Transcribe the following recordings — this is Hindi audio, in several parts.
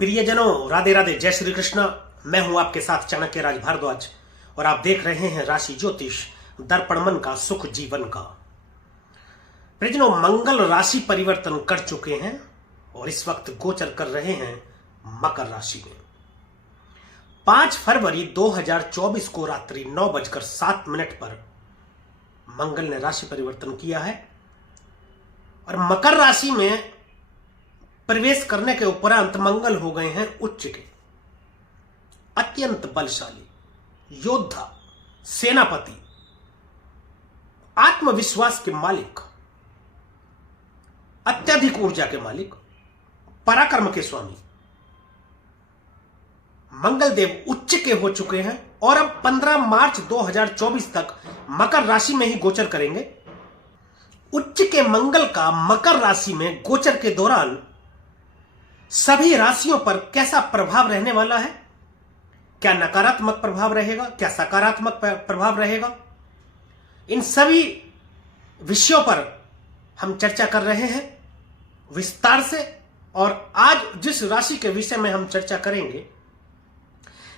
प्रियजनों, राधे राधे, जय श्री कृष्ण। मैं हूं आपके साथ चाणक्य राज भारद्वाज और आप देख रहे हैं राशि ज्योतिष दर्पण मन का सुख जीवन का। प्रियजनों, मंगल राशि परिवर्तन कर चुके हैं और इस वक्त गोचर कर रहे हैं मकर राशि में। 5 फरवरी 2024 को रात्रि 9:07 पर मंगल ने राशि परिवर्तन किया है और मकर राशि में प्रवेश करने के उपरांत मंगल हो गए हैं उच्च के। अत्यंत बलशाली योद्धा, सेनापति, आत्मविश्वास के मालिक, अत्यधिक ऊर्जा के मालिक, पराक्रम के स्वामी मंगल देव उच्च के हो चुके हैं और अब 15 मार्च 2024 तक मकर राशि में ही गोचर करेंगे। उच्च के मंगल का मकर राशि में गोचर के दौरान सभी राशियों पर कैसा प्रभाव रहने वाला है, क्या नकारात्मक प्रभाव रहेगा, क्या सकारात्मक प्रभाव रहेगा, इन सभी विषयों पर हम चर्चा कर रहे हैं विस्तार से। और आज जिस राशि के विषय में हम चर्चा करेंगे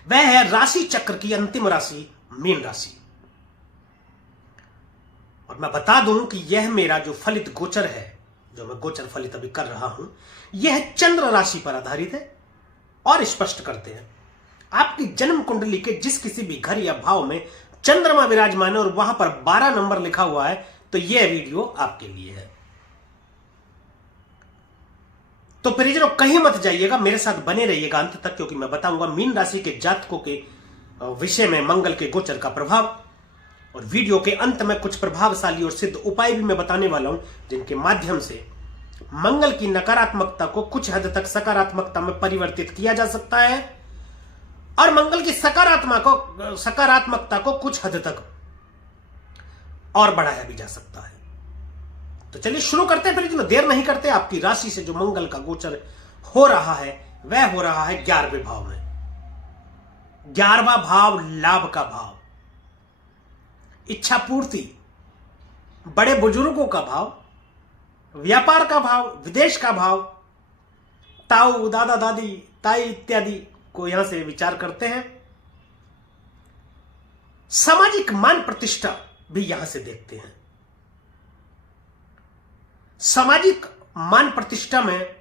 वह है राशि चक्र की अंतिम राशि मीन राशि। और मैं बता दूं कि यह मेरा जो फलित गोचर है, जो मैं गोचर फलित अभी कर रहा हूं, यह चंद्र राशि पर आधारित है और स्पष्ट करते हैं आपकी जन्म कुंडली के जिस किसी भी घर या भाव में चंद्रमा विराजमान है और वहां पर 12 नंबर लिखा हुआ है तो यह वीडियो आपके लिए है। तो परिजनों, कहीं मत जाइएगा, मेरे साथ बने रहिएगा अंत तक, क्योंकि मैं बताऊंगा मीन राशि के जातकों के विषय में मंगल के गोचर का प्रभाव। और वीडियो के अंत में कुछ प्रभावशाली और सिद्ध उपाय भी मैं बताने वाला हूं जिनके माध्यम से मंगल की नकारात्मकता को कुछ हद तक सकारात्मकता में परिवर्तित किया जा सकता है और मंगल की सकारात्मकता को कुछ हद तक और बढ़ाया भी जा सकता है। तो चलिए शुरू करते हैं। फिर देर नहीं करते, आपकी राशि से जो मंगल का गोचर हो रहा है वह हो रहा है 11वें भाव में। 11वां भाव लाभ का भाव, इच्छा पूर्ति, बड़े बुजुर्गों का भाव, व्यापार का भाव, विदेश का भाव, ताऊ, दादा, दादी, ताई इत्यादि को यहां से विचार करते हैं। सामाजिक मान प्रतिष्ठा भी यहां से देखते हैं। सामाजिक मान प्रतिष्ठा में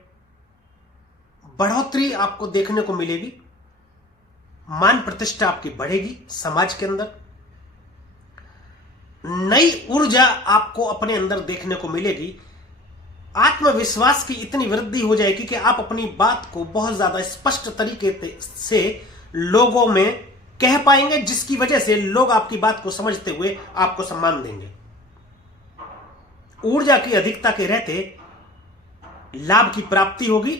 बढ़ोतरी आपको देखने को मिलेगी। मान प्रतिष्ठा आपकी बढ़ेगी समाज के अंदर। नई ऊर्जा आपको अपने अंदर देखने को मिलेगी। आत्मविश्वास की इतनी वृद्धि हो जाएगी कि आप अपनी बात को बहुत ज्यादा स्पष्ट तरीके से लोगों में कह पाएंगे, जिसकी वजह से लोग आपकी बात को समझते हुए आपको सम्मान देंगे। ऊर्जा की अधिकता के रहते लाभ की प्राप्ति होगी,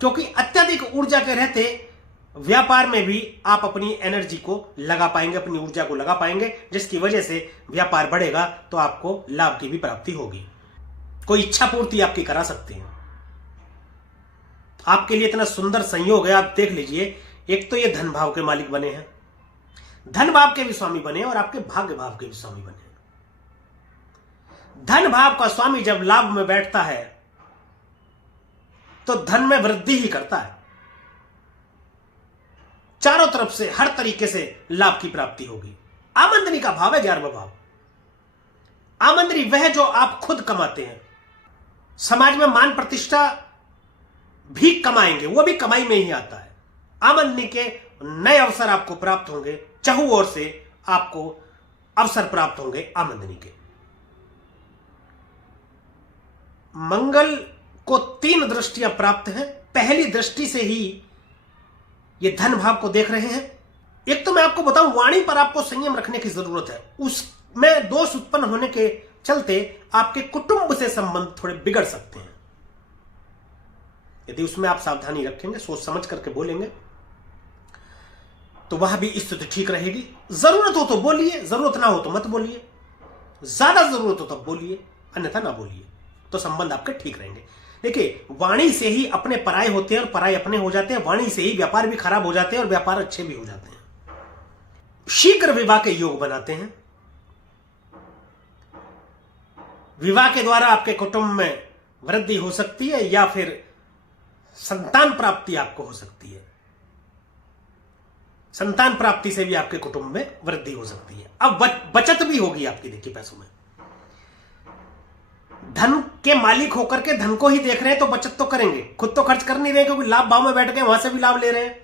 क्योंकि अत्यधिक ऊर्जा के रहते व्यापार में भी आप अपनी एनर्जी को लगा पाएंगे, अपनी ऊर्जा को लगा पाएंगे, जिसकी वजह से व्यापार बढ़ेगा तो आपको लाभ की भी प्राप्ति होगी। कोई इच्छा पूर्ति आपकी करा सकते हैं। आपके लिए इतना सुंदर संयोग है, आप देख लीजिए। एक तो ये धन भाव के मालिक बने हैं, धन भाव के भी स्वामी बने और आपके भाग्य भाव के भी स्वामी बने। धन भाव का स्वामी जब लाभ में बैठता है तो धन में वृद्धि ही करता है। चारों तरफ से हर तरीके से लाभ की प्राप्ति होगी। आमंत्री का भाव है 11वां भाव। आमंत्री वह जो आप खुद कमाते हैं। समाज में मान प्रतिष्ठा भी कमाएंगे, वो भी कमाई में ही आता है। आमंत्री के नए अवसर आपको प्राप्त होंगे, चहुं ओर से आपको अवसर प्राप्त होंगे आमंत्री के। मंगल को 3 दृष्टियां प्राप्त हैं। पहली दृष्टि से ही ये धन भाव को देख रहे हैं। एक तो मैं आपको बताऊं, वाणी पर आपको संयम रखने की जरूरत है। उसमें दोष उत्पन्न होने के चलते आपके कुटुंब से संबंध थोड़े बिगड़ सकते हैं। यदि उसमें आप सावधानी रखेंगे, सोच समझ करके बोलेंगे, तो वह भी स्थिति ठीक रहेगी। जरूरत हो तो बोलिए, जरूरत ना हो तो मत बोलिए। ज्यादा जरूरत हो तब बोलिए, अन्यथा ना बोलिए, तो संबंध आपके ठीक रहेंगे। देखिए, वाणी से ही अपने पराये होते हैं और पराये अपने हो जाते हैं। वाणी से ही व्यापार भी खराब हो जाते हैं और व्यापार अच्छे भी हो जाते हैं। शीघ्र विवाह के योग बनाते हैं। विवाह के द्वारा आपके कुटुंब में वृद्धि हो सकती है या फिर संतान प्राप्ति आपको हो सकती है। संतान प्राप्ति से भी आपके कुटुंब में वृद्धि हो सकती है। अब बचत भी होगी आपकी, देखिए पैसों में। धन के मालिक होकर के धन को ही देख रहे हैं तो बचत तो करेंगे, खुद तो खर्च कर नहीं रहे क्योंकि लाभ भाव में बैठ गए, वहां से भी लाभ ले रहे हैं,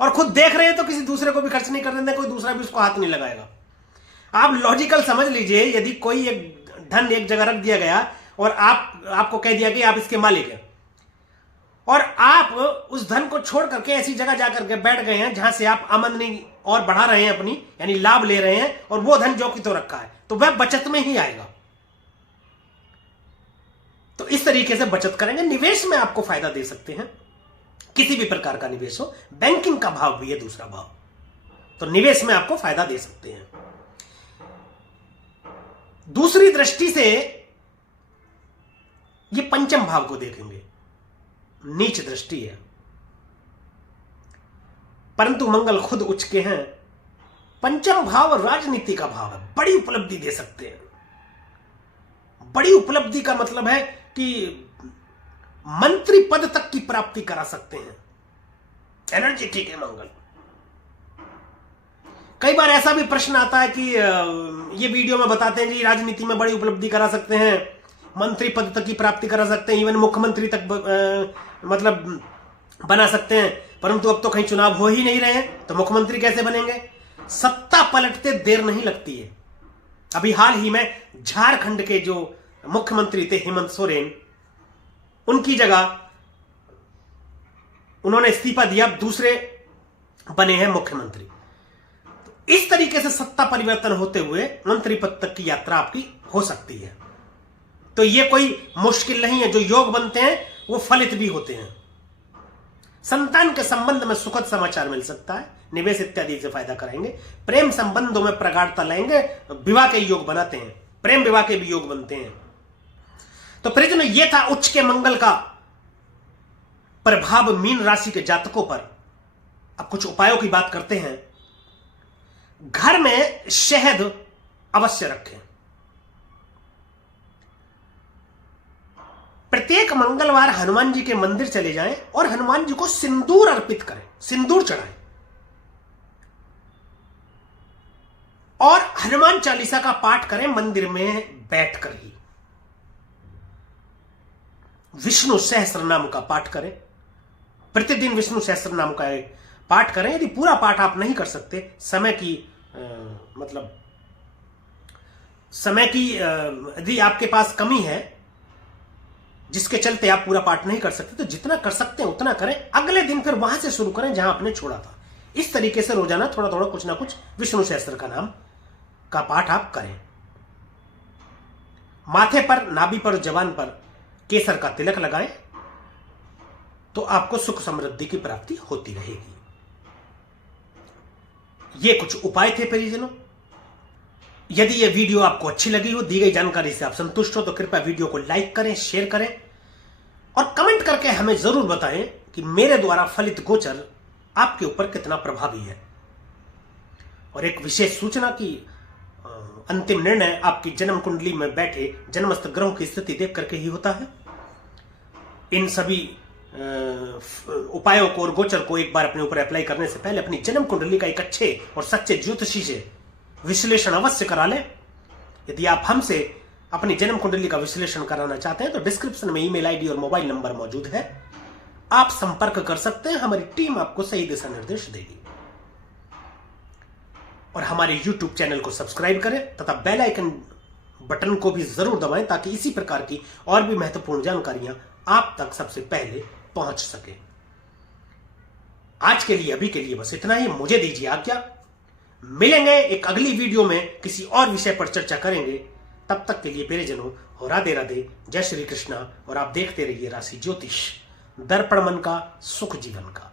और खुद देख रहे हैं तो किसी दूसरे को भी खर्च नहीं कर देंगे, कोई दूसरा भी उसको हाथ नहीं लगाएगा। आप लॉजिकल समझ लीजिए, यदि कोई एक धन एक जगह रख दिया गया और आपको कह दिया कि आप इसके मालिक हैं, और आप उस धन को छोड़ करके ऐसी जगह जाकर के बैठ गए हैं जहां से आप आमदनी और बढ़ा रहे हैं अपनी, यानी लाभ ले रहे हैं, और वो धन जो कि तो रखा है, तो वह बचत में ही आएगा। तो इस तरीके से बचत करेंगे। निवेश में आपको फायदा दे सकते हैं, किसी भी प्रकार का निवेश हो, बैंकिंग का भाव भी है दूसरा भाव, तो निवेश में आपको फायदा दे सकते हैं। दूसरी दृष्टि से ये पंचम भाव को देखेंगे, नीच दृष्टि है, परंतु मंगल खुद उच्च के हैं। पंचम भाव राजनीति का भाव है, बड़ी उपलब्धि दे सकते हैं। बड़ी उपलब्धि का मतलब है कि मंत्री पद तक की प्राप्ति करा सकते हैं। एनर्जी ठीक है मंगल। कई बार ऐसा भी प्रश्न आता है कि ये वीडियो में बताते हैं जी राजनीति में बड़ी उपलब्धि करा सकते हैं, मंत्री पद तक की प्राप्ति करा सकते हैं, इवन मुख्यमंत्री तक मतलब बना सकते हैं, परंतु अब तो कहीं चुनाव हो ही नहीं रहे हैं, तो मुख्यमंत्री कैसे बनेंगे? सत्ता पलटते देर नहीं लगती है। अभी हाल ही में झारखंड के जो मुख्यमंत्री थे हेमंत सोरेन, उनकी जगह उन्होंने इस्तीफा दिया, दूसरे बने हैं मुख्यमंत्री। तो इस तरीके से सत्ता परिवर्तन होते हुए मंत्री पद तक की यात्रा आपकी हो सकती है। तो यह कोई मुश्किल नहीं है, जो योग बनते हैं वो फलित भी होते हैं। संतान के संबंध में सुखद समाचार मिल सकता है, निवेश इत्यादि से फायदा कराएंगे। प्रेम संबंधों में प्रगाढ़ता लाएंगे, विवाह के योग बनाते हैं, प्रेम विवाह के भी योग बनते हैं। तो प्रियजनों, यह था उच्च के मंगल का प्रभाव मीन राशि के जातकों पर। अब कुछ उपायों की बात करते हैं। घर में शहद अवश्य रखें। प्रत्येक मंगलवार हनुमान जी के मंदिर चले जाएं और हनुमान जी को सिंदूर अर्पित करें, सिंदूर चढ़ाएं, और हनुमान चालीसा का पाठ करें मंदिर में बैठकर ही। विष्णु सहस्त्रनाम का पाठ करें, प्रतिदिन विष्णु सहस्त्रनाम का पाठ करें। यदि पूरा पाठ आप नहीं कर सकते, समय की यदि आपके पास कमी है जिसके चलते आप पूरा पाठ नहीं कर सकते, तो जितना कर सकते हैं उतना करें। अगले दिन फिर वहां से शुरू करें जहां आपने छोड़ा था। इस तरीके से रोजाना थोड़ा थोड़ा कुछ ना कुछ विष्णु सहस्त्र का नाम का पाठ आप करें। माथे पर, नाभि पर, जबान पर केसर का तिलक लगाएं, तो आपको सुख समृद्धि की प्राप्ति होती रहेगी। ये कुछ उपाय थे परिजनों। यदि यह वीडियो आपको अच्छी लगी हो, दी गई जानकारी से आप संतुष्ट हो, तो कृपया वीडियो को लाइक करें, शेयर करें, और कमेंट करके हमें जरूर बताएं कि मेरे द्वारा फलित गोचर आपके ऊपर कितना प्रभावी है। और एक विशेष सूचना की अंतिम निर्णय आपकी जन्म कुंडली में बैठे जन्मस्थ ग्रहों की स्थिति देख करके ही होता है। इन सभी उपायों को और गोचर को एक बार अपने ऊपर अप्लाई करने से पहले अपनी जन्म कुंडली का एक अच्छे और सच्चे ज्योतिषी से विश्लेषण अवश्य करा लें। यदि आप हमसे अपनी जन्म कुंडली का विश्लेषण कराना चाहते हैं तो डिस्क्रिप्शन में ईमेल आईडी और मोबाइल नंबर मौजूद है, आप संपर्क कर सकते हैं। हमारी टीम आपको सही दिशा निर्देश देगी। और हमारे YouTube चैनल को सब्सक्राइब करें तथा बेल आइकन बटन को भी जरूर दबाएं, ताकि इसी प्रकार की और भी महत्वपूर्ण जानकारियां आप तक सबसे पहले पहुंच सके। आज के लिए, अभी के लिए बस इतना ही। मुझे दीजिए आज्ञा। मिलेंगे एक अगली वीडियो में, किसी और विषय पर चर्चा करेंगे। तब तक के लिए प्रियजनों, राधे राधे, जय श्री कृष्णा। और आप देखते रहिए राशि ज्योतिष, दर्पण मन का, सुख जीवन का।